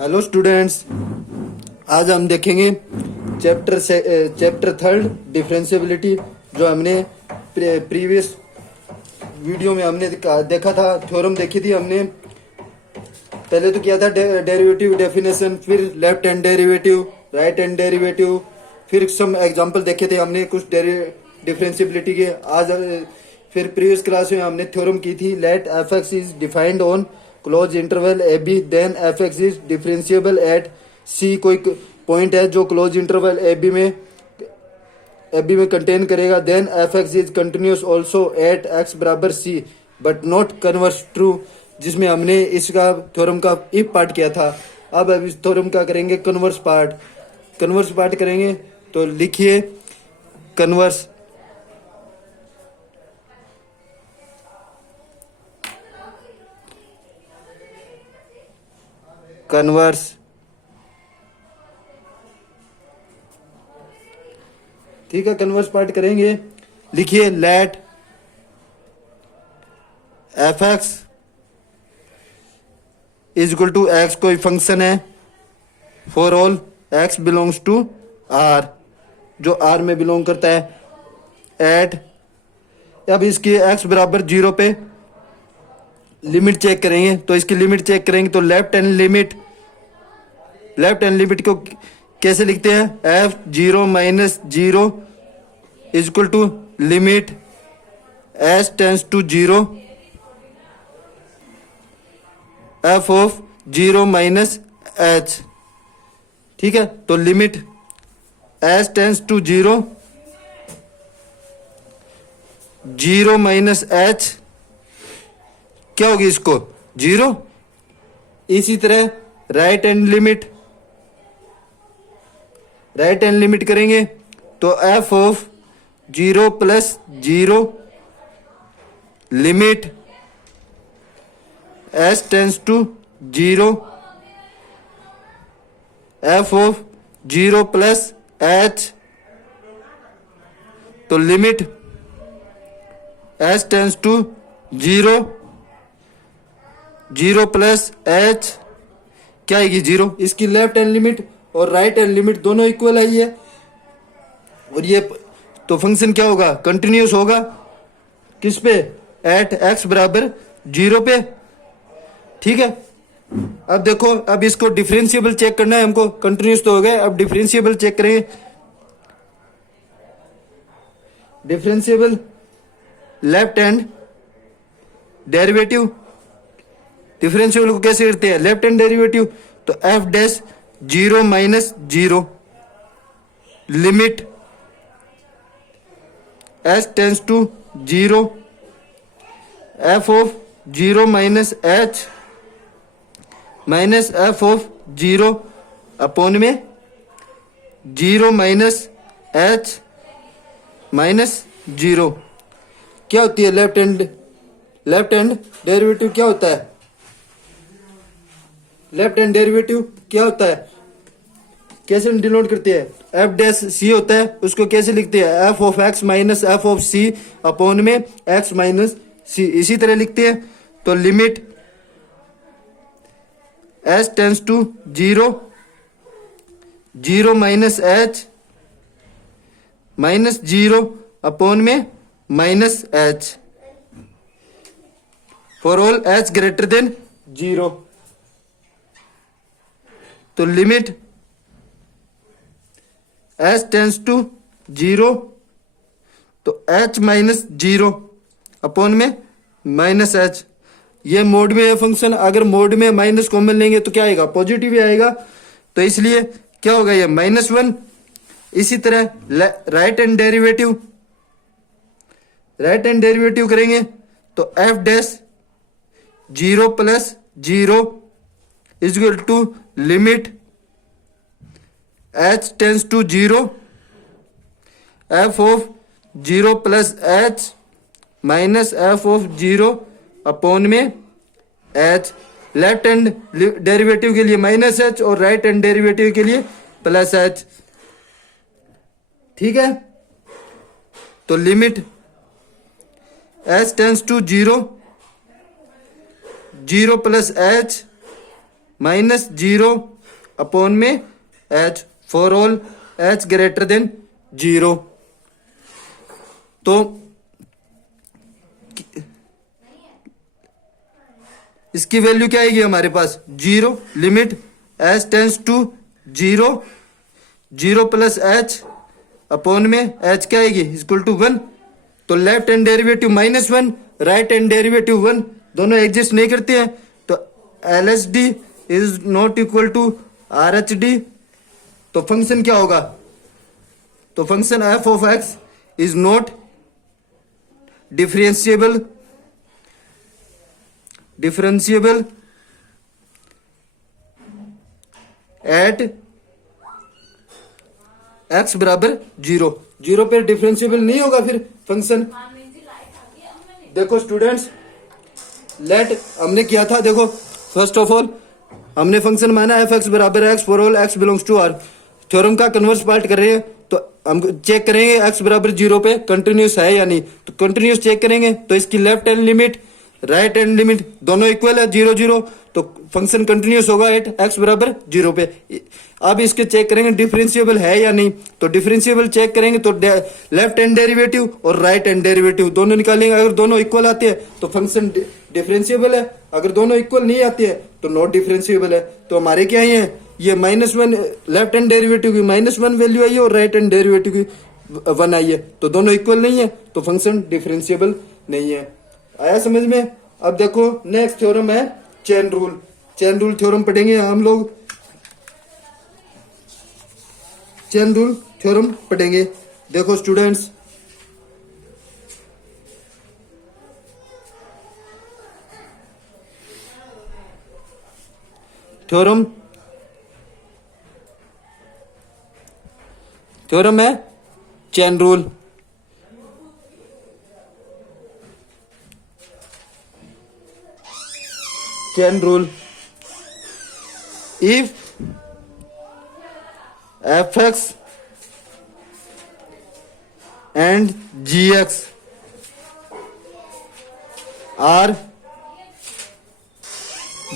Hello students, आज हम देखेंगे चैप्टर थर्ड डिफरेंशियबिलिटी। जो हमने प्रीवियस वीडियो में हमने देखा था, थ्योरम देखी थी हमने। पहले तो किया था डेरिवेटिव डेफिनेशन, फिर left hand derivative, right hand derivative, फिर सम एग्जांपल देखे थे हमने कुछ डिफरेंशियबिलिटी के। आज फिर प्रीवियस क्लास में हमने थ्योरम की थी, let F x is defined on close interval a b then f x is differentiable at c. कोई पॉइंट है जो क्लोज इंटरवल ए बी में कंटेन करेगा, then f x is continuous also at x बराबर c but not converse true, जिसमें हमने इसका theorem का इफ पार्ट किया था। अब इस थ्योरम का करेंगे कन्वर्स पार्ट करेंगे। तो लिखिए कन्वर्स। ठीक है, कन्वर्स पार्ट करेंगे। लिखिए let F x is equal to X, कोई फंक्शन है for all X belongs to R, जो आर में बिलोंग करता है। एट, अब इसकी एक्स बराबर 0 पे लिमिट चेक करेंगे। तो इसकी लिमिट चेक करेंगे तो लेफ्ट हैंड लिमिट को कैसे लिखते हैं? F 0 minus 0 is equal to limit S tends to 0 F of 0 minus H. ठीक है, तो limit S tends to 0 minus H क्या होगी? इसको 0। इसी तरह राइट हैंड लिमिट करेंगे तो f of 0 plus 0 limit S tends to 0 F of 0 plus h, तो limit S tends to 0 plus h क्या आएगी? 0। इसकी लेफ्ट हैंड लिमिट और राइट हैंड लिमिट दोनों इक्वल आई है, और ये तो फंक्शन क्या होगा? कंटिन्यूस होगा। किस पे? एट एक्स बराबर 0 पे। ठीक है, अब देखो, अब इसको डिफरेंशिएबल चेक करना है हमको। कंटिन्यूस तो हो गए, अब डिफरेंशिएबल चेक करेंगे। Differentiable left hand derivative, differentiable को कैसे करते हैं? लेफ्ट हैंड डेरिवेटिव, तो F dash 0 minus 0 limit S tends to 0 F of 0 minus H minus F of 0 upon में 0 माइनस एच माइनस 0। क्या होती है लेफ्ट हैंड डेरिवेटिव? क्या होता है लेफ्ट हैंड डेरिवेटिव? क्या होता है? कैसे डिनोट करते हैं? एफ डैश सी होता है, उसको कैसे लिखते हैं? F of x minus F of C upon में एक्स माइनस सी। इसी तरह लिखते हैं। तो limit S tends to 0 minus H minus 0 upon में minus h for all h greater than 0। तो लिमिट एच टेंस टू 0, तो एच माइनस 0 अपॉन में माइनस एच। ये मोड में है फंक्शन, अगर मोड में माइनस कॉमन लेंगे तो क्या आएगा? पॉजिटिव ही आएगा। तो इसलिए क्या होगा? ये -1। इसी तरह राइट हैंड डेरिवेटिव करेंगे तो F dash 0 plus 0 is equal to limit H tends to 0 F of 0 plus h minus F of 0 upon में एच। लेफ्ट हैंड डेरिवेटिव के लिए माइनस एच और राइट हैंड डेरिवेटिव के लिए प्लस एच। ठीक है, तो limit H tends to 0 plus h minus 0 upon में h for all h greater than 0। तो इसकी वैल्यू क्या आएगी हमारे पास 0 limit H tends to 0 0 plus H upon में एच क्या आएगी इक्वल टू 1। तो left hand derivative -1 right hand derivative 1 दोनों एग्जिस्ट नहीं करते हैं। तो L H D is not equal to R H D. तो फंक्शन क्या होगा, तो function F of X is not differentiable at x बराबर 0 पे डिफरेंशिएबल नहीं होगा फिर फंक्शन। देखो स्टूडेंट्स, लेट हमने किया था, देखो फर्स्ट ऑफ ऑल हमने फंक्शन माना एफ एक्स बराबर X for all X belongs to R. Theorem का कन्वर्स पार्ट कर रहे हैं तो हम चेक करेंगे एक्स बराबर 0 पे कंटिन्यूस है या नहीं। तो कंटिन्यूस चेक करेंगे तो इसकी left hand limit right hand limit दोनों इक्वल है 0 0, तो फंक्शन कंटिन्यूस होगा एट एक्स बराबर 0 पे। अब इसके चेक करेंगे डिफरेंशिएबल है या नहीं। तो डिफरेंशिएबल चेक करेंगे तो लेफ्ट हैंड डेरिवेटिव और राइट हैंड डेरिवेटिव दोनों निकालेंगे। अगर दोनों इक्वल आते हैं तो फंक्शन डिफरेंशिएबल है, अगर दोनों इक्वल नहीं आते हैं तो नॉट डिफरेंशिएबल है। तो हमारे क्या है ये -1 लेफ्ट हैंड डेरिवेटिव की -1 वैल्यू आई है और राइट हैंड डेरिवेटिव की 1 आई है, तो दोनों इक्वल नहीं है तो फंक्शन डिफरेंशिएबल नहीं है। आया समझ में। अब देखो नेक्स्ट थ्योरम है chain rule. Chain rule theorem पढ़ेंगे हम लोग, चेन रूल थ्योरम पढ़ेंगे। देखो स्टूडेंट्स, थ्योरम है chain rule. Chain rule, if fx and gx are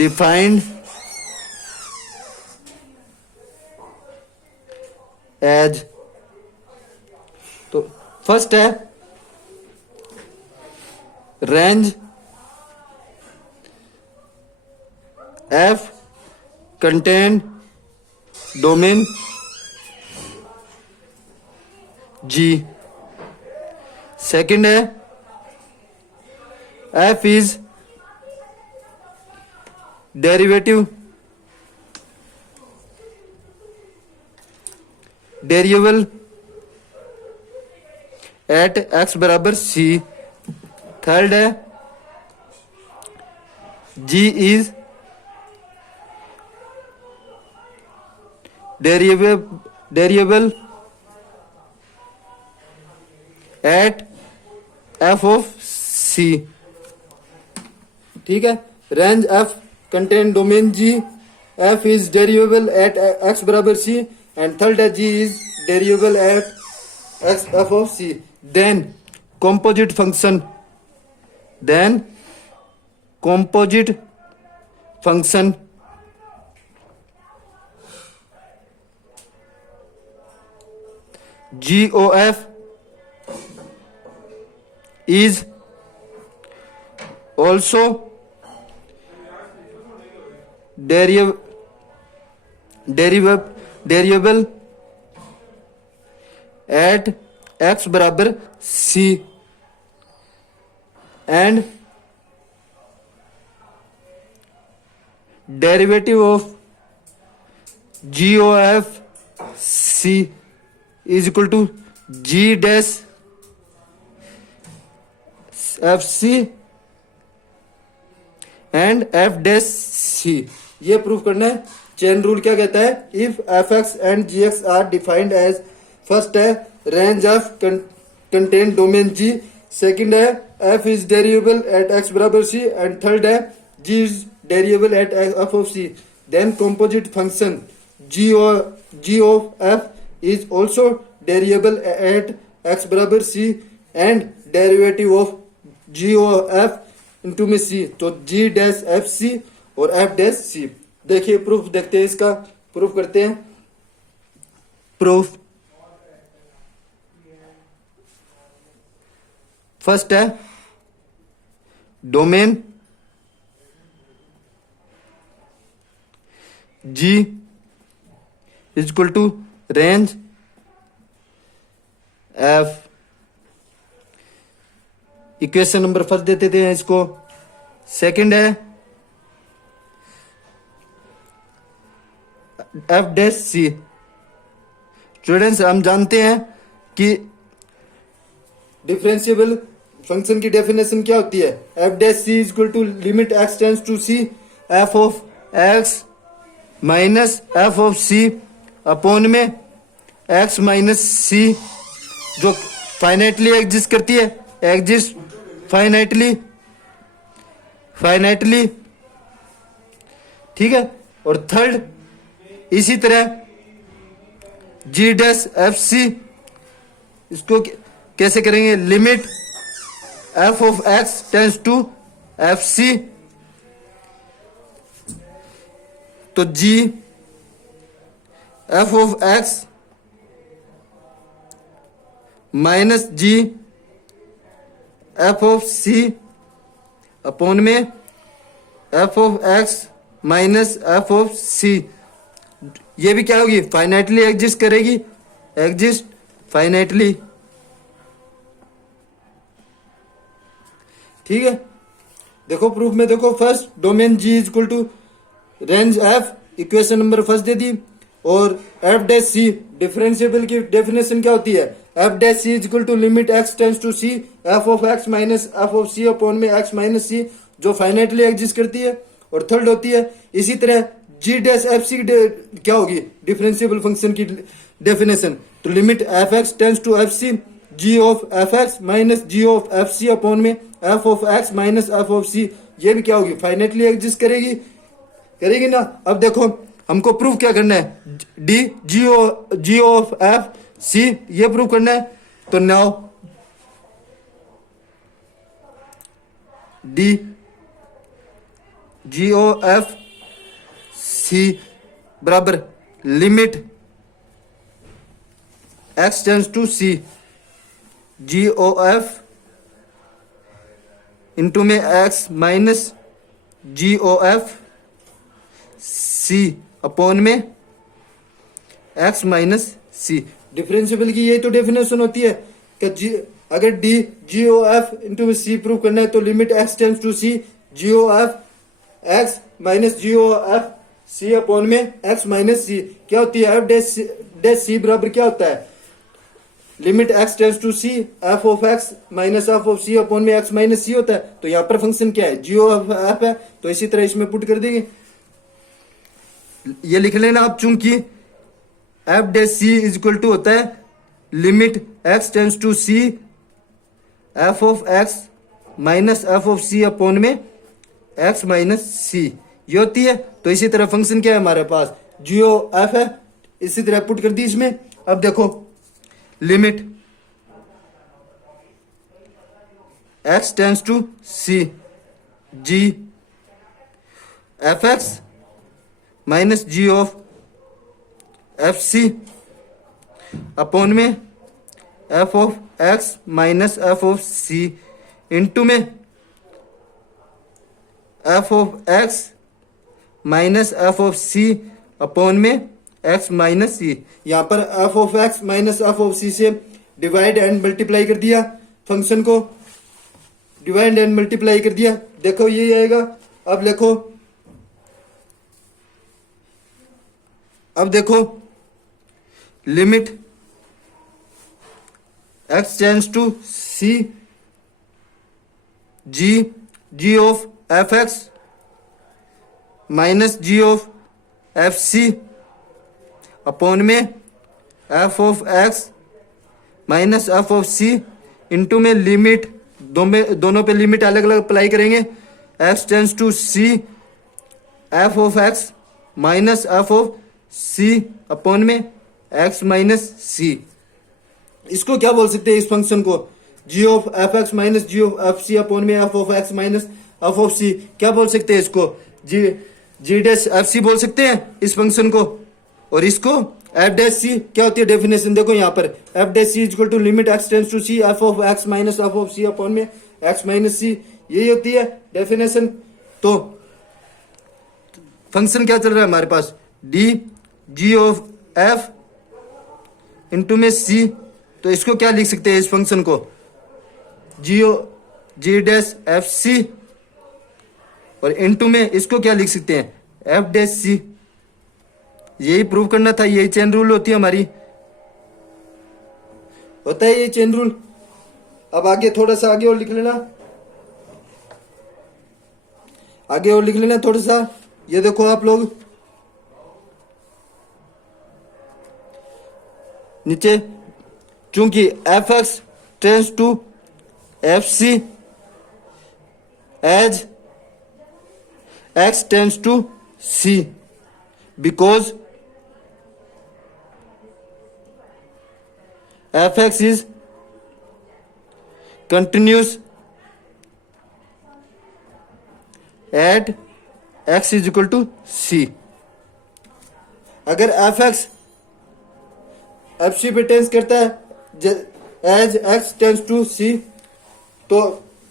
defined as, तो फर्स्ट है range f contain domain G। Second है f is derivable at x बराबर c। थर्ड है G is derivable at f of c। ठीक है, range f contain domain G, f is derivable at x बराबर c and third है G is derivable at f of c। Then composite function GOF is also derivable at x बराबर c and derivative of GOF c is equal to G dash FC and F dash C। ये proof करना है। Chain rule क्या कहता है, if fx and gx are defined as, first है range of contain domain G, second है f is derivable at x बराबर c and third है g is derivable at f of c। Then composite function g of f is also derivable at x बराबर c and derivative of g of f into में c, तो g dash f c और f dash c। देखिए proof देखते हैं, इसका proof करते हैं। प्रूफ फर्स्ट है domain ji is equal to range f. Equation number first दे देते हैं इसको। सेकंड है एफ डैश सी। स्टूडेंट्स हम जानते हैं कि डिफरेंशिएबल फंक्शन की डेफिनेशन क्या होती है। F dash C is equal to limit x tends to C F of x minus F of C upon में एक्स माइनस सी, जो फाइनाइटली एग्जिस्ट करती है, एग्जिस्ट फाइनाइटली, ठीक है। और थर्ड इसी तरह जी डैश एफ सी, इसको कैसे करेंगे, limit f of x tends to f c, तो g f of x minus g f of C upon में f of x minus F of c, ये भी क्या होगी, फाइनाइटली एग्जिस्ट करेगी, एग्जिस्ट फाइनाइटली, ठीक है। देखो प्रूफ में देखो, first domain ji is equal to range f, equation number first दे दी। और एफ डैश सी, डिफरेंशिएबल की डेफिनेशन क्या होती है, F dash C is equal to limit x tends to C F of x minus F of C upon में x minus C, जो finitely exist करती है। और थर्ड होती है इसी तरह जी डैश एफ सी क्या होगी, डिफरेंशिएबल फंक्शन की डेफिनेशन, तो limit f x tends to f c g of f x minus g of f c upon में f of x minus F of c, ये भी क्या होगी, फाइनाइटली एग्जिस्ट करेगी ना। अब देखो हमको प्रूफ क्या करना है, d g of f c, ये प्रूव करना है। तो now d g o f c बराबर limit x tends to c g o f into में x minus g o f c upon में एक्स माइनस सी। डिफरेंशिएबल की यही तो डेफिनेशन होती है कि अगर d g o f into c prove करना है तो limit x tends to c g o f x minus g o f c upon में एक्स माइनस सी क्या होती है, एफ डैश सी बराबर क्या होता है, limit x tends to C F of x minus F of C upon में x minus C होता है। तो यहाँ पर फंक्शन क्या है, जी ओ एफ है, तो इसी तरह इसमें पुट कर देंगे। ये लिख लेना आप, चूंकि F dash C is equal to होता है limit x tends to C F of x minus F of C upon में एक्स माइनस सी, ये होती है। तो इसी तरह फंक्शन क्या है हमारे पास, जी ओ एफ है, इसी तरह पुट कर दी इसमें। अब देखो limit x tends to c g f x minus g of f c upon में f of x minus F of c into में f of x minus F of C upon में x minus c. यहां पर f of x minus F of c से divide and multiply कर दिया, function को divide and multiply कर दिया, देखो ये आएगा। अब देखो limit x tends to c g of f x minus g of f c upon में f of x minus F of c into में लिमिट दोनों पे लिमिट अलग अलग अप्लाई करेंगे, x tends to C F of x minus F of C upon में x minus c. इसको क्या बोल सकते हैं, इस फंक्शन को g of f x minus g of f c upon में f of x minus F of c, क्या बोल सकते हैं इसको, जी जी डैश एफ सी बोल सकते हैं इस फंक्शन को। और इसको एफ डैश सी क्या होती है डेफिनेशन देखो यहाँ पर, F dash C equal to limit x tends to C F of x minus F of C upon में एक्स माइनस सी, यही होती है डेफिनेशन। तो फंक्शन क्या चल रहा है हमारे पास, d g of f into में सी, तो इसको क्या लिख सकते हैं इस फंक्शन को, जी डैश एफ सी, और इनटू में इसको क्या लिख सकते हैं एफ डैश सी। यही प्रूव करना था, यही चेन रूल होती है हमारी, होता है ये चेन रूल। अब आगे थोड़ा सा आगे और लिख लेना, आगे और लिख लेना थोड़ा सा। ये देखो आप लोग नीचे, चूंकि f x tends to f c as x tends to c, because f x is continuous at x is equal to c. अगर एफ एक्स एफ सी पे टेंस करता है as x tends to c, तो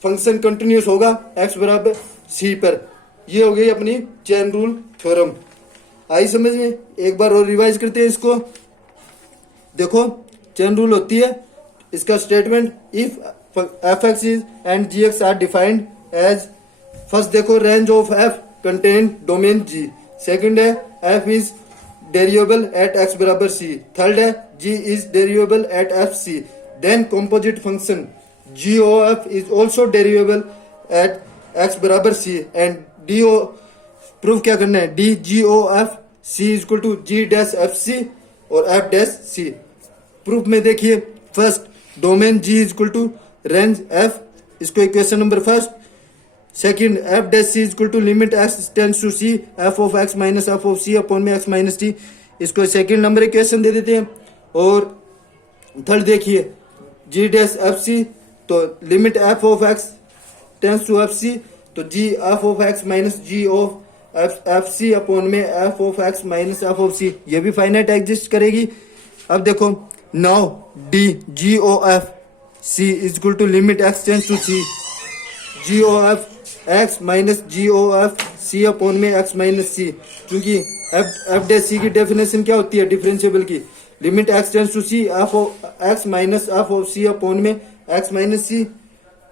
function continuous होगा x बराबर सी पर। ये हो गई अपनी चेन रूल थ्योरम, आई समझ में। एक बार और रिवाइज करते हैं इसको। देखो चेन रूल होती है, इसका statement, if f x is and g x are defined as, first देखो range of f contain domain g, second है f is derivable at x बराबर सी, थर्ड है g is derivable at f c, then composite function g o f is also derivable at x बराबर c, and d o proof क्या करना है, d g o f c is equal to g dash f c और f dash c. Proof में देखिए, first domain ji is equal to range f, इसको equation number first. Second f dash C is equal to limit x tends to C F of x minus F of C upon में x minus t, इसको second number equation दे देते हैं। और third देखिए जी dash f c, तो limit f of x tends to f c, तो g f of x minus g of f c upon में f of x minus F of c, ये भी फाइनाइट एग्जिस्ट करेगी। अब देखो now d g o f c is equal to limit x tends to c g o f x minus g o f c upon में x minus c, क्योंकि f dash सी की definition क्या होती है differentiable की, limit x tends to C F of x minus F of C upon में x minus सी,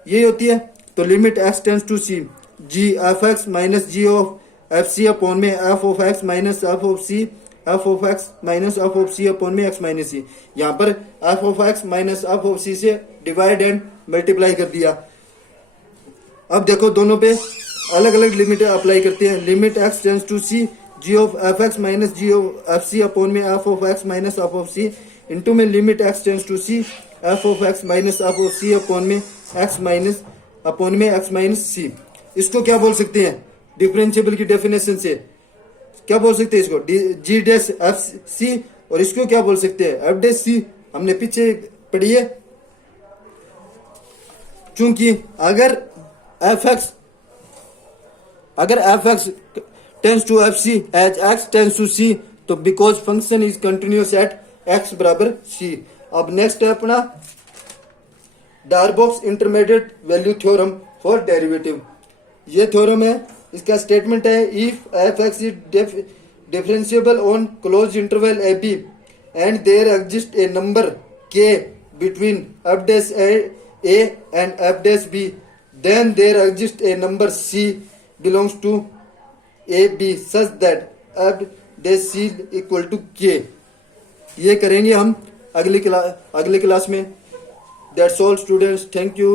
यही होती है। तो limit x tends to c g f x minus g of f c upon में f of x minus F of c, F of x minus F of C upon में x minus c. यहाँ पर f of x minus F of c से divide and multiply कर दिया। अब देखो दोनों पे अलग अलग लिमिट अप्लाई करते हैं, limit x tends to c g of f x minus g of f c upon में f of x minus F of c, into में limit x tends to C F of x minus F of C upon में x minus c. इसको क्या बोल सकते हैं differentiable की definition से, क्या बोल सकते हैं इसको, जी डैश एफ सी, और इसको क्या बोल सकते हैं एफ डैश सी, हमने पीछे पढ़ी है। चूंकि अगर f x tends to f c as x tends to c, तो because function is continuous at x बराबर सी। अब नेक्स्ट है अपना Darboux intermediate value theorem for derivative. ये थ्योरम है, इसका स्टेटमेंट है, if f x is differentiable on close interval a b and there exist a number k between f dash a and f dash b, then there exists a number c belongs to a b such that f dash c equal to k। ये करेंगे हम अगली class में। That's all students, thank you।